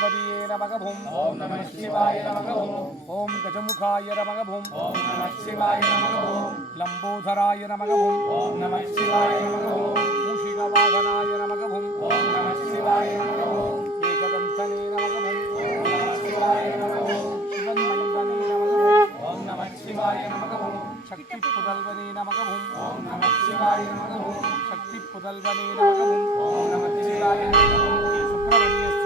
கணபதியே நமகவும் ஓம் நம சிவாய நமகவும் ஓம் கஜமுகாய நமகவும் ஓம் நம சிவாய நமகவும் லம்போதராய நமகவும் ஓம் நம சிவாய நமகவும் மூஷிகவாகனாய நமகவும் ஓம் நம சிவாய நமகவும் ஏகதந்தனே நமகவும் ஓம் நம சிவாய நமகவும் சிவன்மந்தனே நமகவும் ஓம் நம சிவாய நமகவும் சக்தி புதல்வனே நமகவும் ஓம் நம சிவாய நமகவும் சக்தி புதல்வனே நமகவும் ஓம் நம சிவாய நமகவும் சுப்பிரமணிய சகோதரனே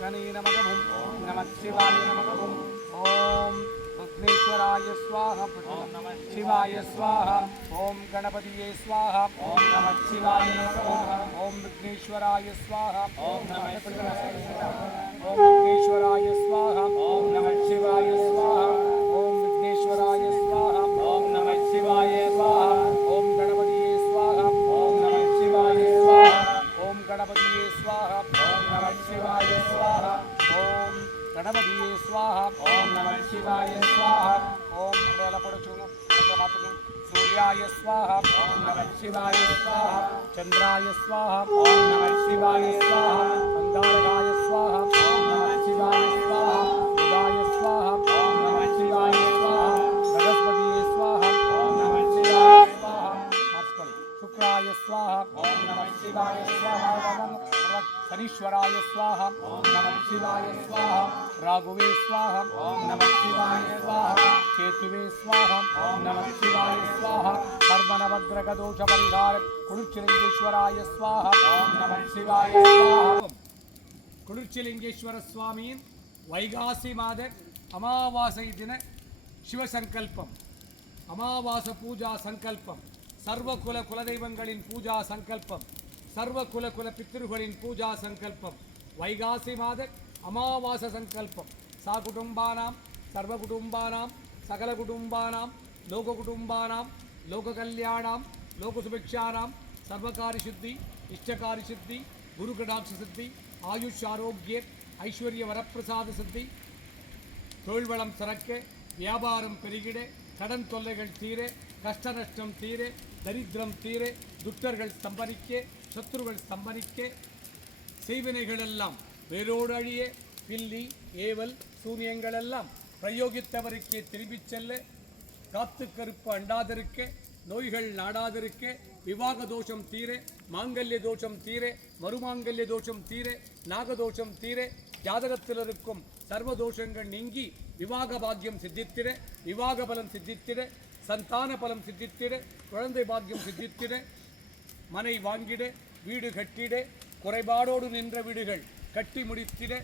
தீர்க்கும் விநாயகனே நமகவும் ஓம் நம சிவாய நமகவும் ஓம் விக்னேஸ்வராய ஸ்வாஹ ஓம் நம சிவாய ஸ்வாஹ ஓம் கணபதியே ஸ்வாஹ ஓம் நம சிவாய நமகவும் ஓம் விக்னேஸ்வராய ஸ்வாஹ ஓம் நம ஓம் விக்னேஸ்வராய ஸ்வாஹ ஓம் நம சூர்யாய ஸ்வாஹ ஓம் நம சிவாய ஸ்வாஹ சந்திராய ஸ்வாஹ ஓம் நம சிவாய ஸ்வாஹ அங்காரகாய ஸ்வாஹ ஓம் நம சிவாய ஸ்வாஹ स्वाहा ओम नमः शिवाय स्वाहा शनीश्वराय स्वाहा ओम नमः शिवाय स्वाहा राघवे स्वाहा ओम नमः शिवाय स्वाहा केतुवे स्वाहा ओम नमः शिवाय स्वाहा कर्मणभद्रकदोष परिहार कुरुचिलिंगेश्वराय स्वाहा ओम नमः शिवाय स्वाहा ಕುರುಚಿಲಿಂಗೇಶ್ವರ ಸ್ವಾಮಿ ವೈಗಾಸಿ ಮಾದೆ ಅಮಾವಾಸ್ಯ ದಿನ ಶಿವಸಂಕಲ್ಪಂ ಅಮಾವಾಸ ಪೂಜಾ ಸಂಕಲ್ಪಂ சர்வகுல குலதெய்வங்களின் பூஜா சங்கல்பம். சர்வகுல குல பித்திருகளின் பூஜா சங்கல்பம். வைகாசி மாத அமாவாச சங்கல்பம். சா குடும்பானாம் சர்வ குடும்பானாம் சகல குடும்பானாம் லோக குடும்பானாம் லோக கல்யாணாம் லோக சுபிக்ஷானாம் சர்வகாரி சித்தி இஷ்டகாரி சித்தி குரு கடாட்ச சித்தி ஆயுஷ் ஆரோக்கிய ஐஸ்வர்ய வரப்பிரசாத சித்தி தொழில் வளம் சிறக்க வியாபாரம் பெருகிட கடன் தொல்லைகள் தீர கஷ்ட நஷ்டம் தீர தரித்திரம் தீர துஷ்டர்கள் சம்பரிக்க சத்துருகள் சம்பரிக்க. செய்வினைகளெல்லாம் வேரோடு அழிய பில்லி ஏவல் சூனியங்களெல்லாம் பிரயோகித்தவருக்கே திரும்பிச் செல்ல காத்து கருப்பு அண்டாதிருக்க நோய்கள் நாடாதிருக்க விவாக தோஷம் தீர மாங்கல்ய தோஷம் தீர மறுமாங்கல்ய தோஷம் தீர நாகதோஷம் தீர ஜாதகத்தில் இருக்கும் சர்வதோஷங்கள் நீங்கி விவாக பாக்கியம் சித்தித்திட விவாக பலம் சித்தித்திட சந்தான பலம் சித்தித்திட குழந்தை பாக்கியம் சித்தித்திட மனை வாங்கிட வீடு கட்டிட குறைபாடோடு நின்ற வீடுகள் கட்டி முடித்திட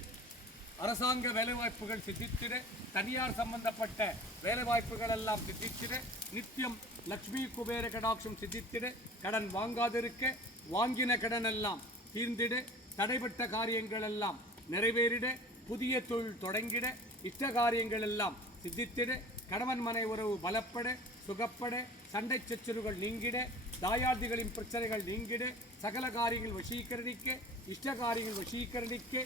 அரசாங்க வேலைவாய்ப்புகள் சித்தித்திட தனியார் சம்பந்தப்பட்ட வேலைவாய்ப்புகள் எல்லாம் சித்தித்திட நித்தியம் லக்ஷ்மி குபேர கடாட்சம் சித்தித்திட கடன் வாங்காதிருக்க வாங்கின கடன் எல்லாம் தீர்ந்திட தடைப்பட்ட காரியங்கள் எல்லாம் நிறைவேறிட புதிய தொழில் தொடங்கிட இஷ்ட காரியங்கள் எல்லாம் சித்தித்திட கணவன் மனை உறவு பலப்பட சுகப்பட சண்டை சச்சரவுகள் நீங்கிட தாயாதிகளின் பிரச்சனைகள் நீங்கிட சகல காரியங்கள் வசீகரணிக்க இஷ்ட காரியங்கள் வசீகரணிக்க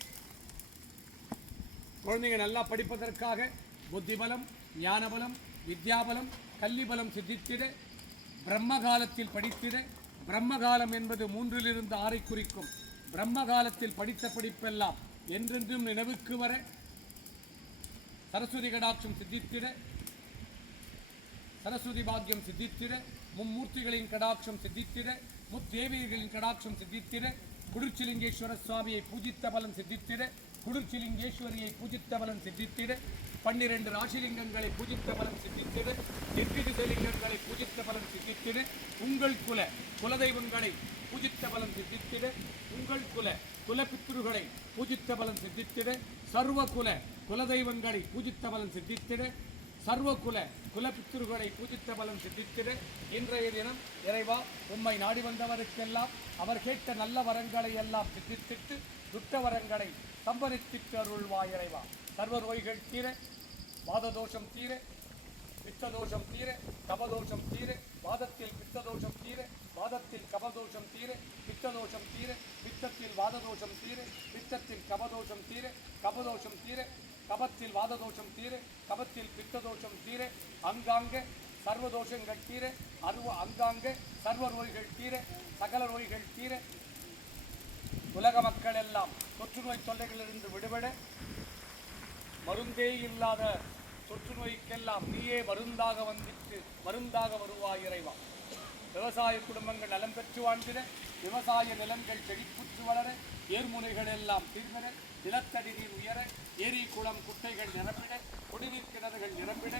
குழந்தைங்க நல்லா படிப்பதற்காக புத்திபலம் ஞானபலம் வித்யாபலம் கல்விபலம் சித்தித்திட பிரம்ம காலத்தில் படித்திட. பிரம்ம காலம் என்பது மூன்றிலிருந்து ஆறை குறிக்கும். பிரம்ம காலத்தில் படித்த படிப்பெல்லாம் என்றென்றும் நினைவுக்கு வர சரஸ்வதி கடாட்சம் சித்தித்திட. சரஸ்வதி பாக்கியம் சித்தித்திர மும்மூர்த்திகளின் கடாட்சம் சித்தித்திர முத்தேவியர்களின் கடாட்சம் சித்தித்திர குடிர்ச்சிலிங்கேஸ்வர சுவாமியை பூஜித்த பலன் சித்தித்திட குடிர்ச்சிலிங்கேஸ்வரியை பூஜித்த பலன் சித்தித்திட பன்னிரண்டு ராசிலிங்கங்களை பூஜித்த பலன் சித்தித்திட நிர்விதிசலிங்கங்களை பூஜித்த பலன் சித்தித்திட உங்கள் குல குலதெய்வங்களை பூஜித்த பலன் சித்தித்திட உங்கள் குல குலபித்ருகளை பூஜித்த பலன் சித்தித்திட சர்வ குல குலதெய்வங்களை பூஜித்த பலன் சித்தித்திட சர்வ குல குல பித்திருகளை பூஜித்த பலம் சித்தித்திட. இன்றைய தினம் இறைவா உம்மை நாடி வந்தவருக்கெல்லாம் அவர் கேட்ட நல்ல வரங்களை எல்லாம் சித்தித்திட்டு துட்ட வரங்களை சம்பரித்திட்டு அருள்வா இறைவா. சர்வ நோய்கள் தீர வாததோஷம் தீர பித்ததோஷம் தீர கபதோஷம் தீர வாதத்தில் பித்ததோஷம் தீர வாதத்தில் கபதோஷம் தீர பித்ததோஷம் தீர பித்தத்தில் வாததோஷம் தீர பித்தத்தில் கபதோஷம் தீர கபதோஷம் தீர கபத்தில் வாததோஷம் தீர கபத்தில் பித்ததோஷம் தீர அங்காங்க சர்வதோஷங்கள் தீர அருவ அங்காங்கே சர்வ நோய்கள் தீர சகல நோய்கள் தீர. உலக மக்கள் எல்லாம் தொற்று நோய் தொல்லைகளிலிருந்து விடுபட. மருந்தே இல்லாத தொற்று நோய்க்கெல்லாம் நீயே மருந்தாக வந்திட்டு மருந்தாக வருவாய் இறைவா. விவசாய குடும்பங்கள் நலம் பெற்று வாழ்ந்திட. விவசாய நிலங்கள் செழிப்புற்று வளர ஏர்முனைகள் எல்லாம் தீர்ந்திட நிலத்தடி நீர் உயர ஏரி குளம் குட்டைகள் நிரம்பிட குடிநீர் கிணறுகள் நிரம்பிட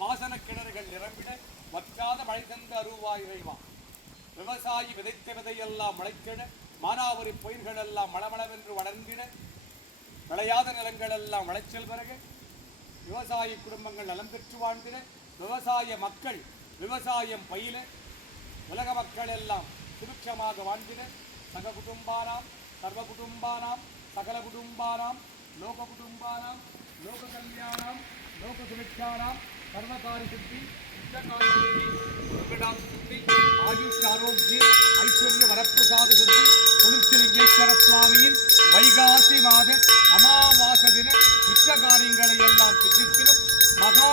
பாசன கிணறுகள் நிரம்பிட வற்றாத மழை தந்த அருவாய் இறைவா. விவசாயி விதைத்த விதையெல்லாம் முளைத்திட மானாவரி பயிர்கள் எல்லாம் மளமளவென்று வளர்ந்திட விளையாத நிலங்கள் எல்லாம் விளைச்சல் பிறகு விவசாய குடும்பங்கள் நலம் பெற்று வாழ்ந்திட விவசாய மக்கள் விவசாயம் பயில உலக மக்கள் எல்லாம் சுபிட்சமாக வாழ்ந்திட சக குடும்பானாம் சர்வ குடும்பானாம் சகல குடும்பானாம் லோக குடும்பானாம் லோக கல்யாணம் லோக சுபிட்சானாம் சர்வகாரி சித்தி இஷ்டகாரி சித்தி துர்கடாம் சித்தி ஆயுஷ் ஆரோக்கிய ஐஸ்வர்ய வரப்பிரசாத சித்தி குளிர்ச்சிலிங்கேஸ்வர சுவாமியின் வைகாசி மாத அமாவாச தின யுத்த காரியங்களை எல்லாம் சித்தித்திடும் மகா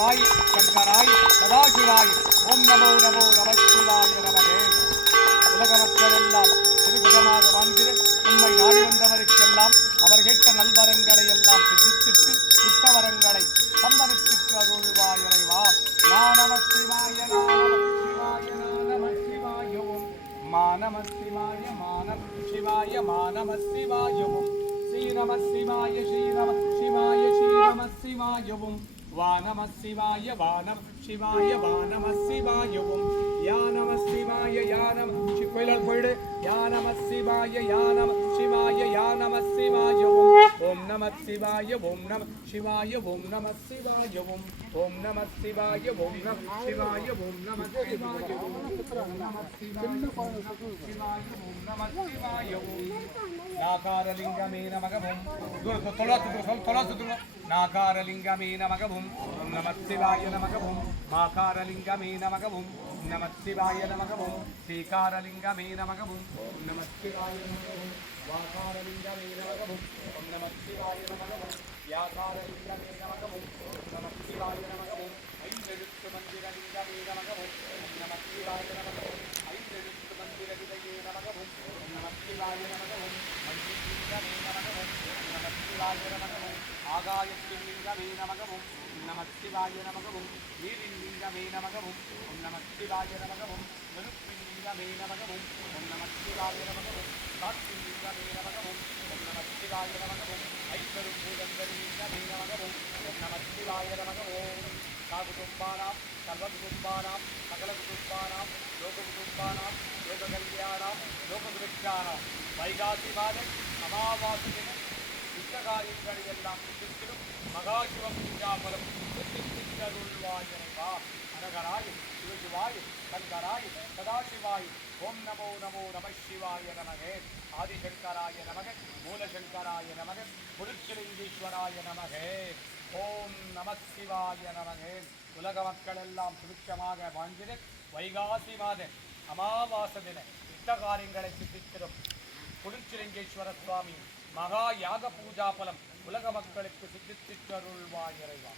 சிவாய் சங்கராய் சதாசிவாய். ஓம் நமோ நமோ நமச்சிவாய நமதே உலக மக்களெல்லாம் திருவிதமாக வாழ்ந்திட உண்மை நாடி வந்தவருக்கெல்லாம் அவர் கேட்ட நல்வரங்களை எல்லாம் சித்தித்திட்டு சுத்தவரங்களை சம்பவித்திட்டு அருள்வாய் இறைவா. நானம சிவாய நானம சிவாய நானம சிவாய மானம சிவாய மானம் சிவாய மானம சிவாய ஸ்ரீரம சிவாய ஸ்ரீநம சிவாய ஸ்ரீநம சிவாய வானமசிவாய வானம் சிவாய வானமசிவாய ஓம் யானம சிவாய சிவாய சிவாய நம சிவாய நம நம சிவாய நம சிவாய ஓம் நம சிவாய ஓம் ஓம் நம சிவாய சிவாய ஓம் நம சிவாய ஓம் நாகாரலிங்கமே நமகவும் தொலாசுத்துரு நாகாரலிங்கமே நமகவும் ஓம் நம சிவாய நமகவும் மாகாரலிங்கமே நமகவும் நம சிவாய நமகவும் ஸ்ரீகாரலிங்கமே நமகவும் ஓம் நம சிவாய நமகவும் வாகாரலிங்கமே நமகவும் ஓம் நம சிவாய நமகவும் வியாகாரலிங்கமே நமகவும் ஓம் நம சிவாய நமகவும் ஐந்தெழுத்து மந்திரலிங்கமே நமகவும் ஓம் நம சிவாய நமகவும் ஐந்தெழுத்து மந்திர விதையே நமகவும் ஓம் நம சிவாய நமகவும் மந்திரலிங்கமே நமகவும் ஓம் நம சிவாய நமகவும் ஆகாயத்தின் லிங்கமே நமகவும் ஓம் நம சிவாய நமகவும் நீரின் லிங்கமே நமகவும் ஓம் நம சிவாய நமகவும் நெருப்பின் லிங்கமே நமகவும் ஓம் நம சிவாய நமகவும் காற்றின் லிங்கமே நமகவும் ஓம் நம சிவாய நமகவும் ஐம்பெரும் பூதங்கள் லிங்கமே நமகவும் ஓம் நம சிவாய நமகவும் சாகுடும்பானாம் சர்வகுடும்பானாம் சகல குடும்பானாம் லோக குடும்பானாம் லோக கல்யாணாம் லோக விருட்சானாம் வைகாசி மாதம் அமாவாசை தினம் யுத்த காரியங்களை எல்லாம் சித்தித்திடும் மகாசிவ பூஜாபலம் சித்தித்தருள்வாயிரைவா அனகராய் சிவசிவாய் சங்கராய் சதாசிவாய் ஓம் நமோ நமோ நம சிவாய நமகே ஆதிசங்கராய நமக மூலசங்கராய நமக புதுச்சிலிங்கீஸ்வராய நமகே ஓம் நம சிவாய நமகே உலக மக்கள் எல்லாம் சுபிட்சமாக வாழ்ந்திட வைகாசி மாத அமாவாச தின யுத்த காரியங்களை சித்தித்திடும் புதுச்சிலிங்கேஸ்வர சுவாமி மகா யாக பூஜா பலம் உலக மக்களுக்கு சித்தித்திட்டு இறைவா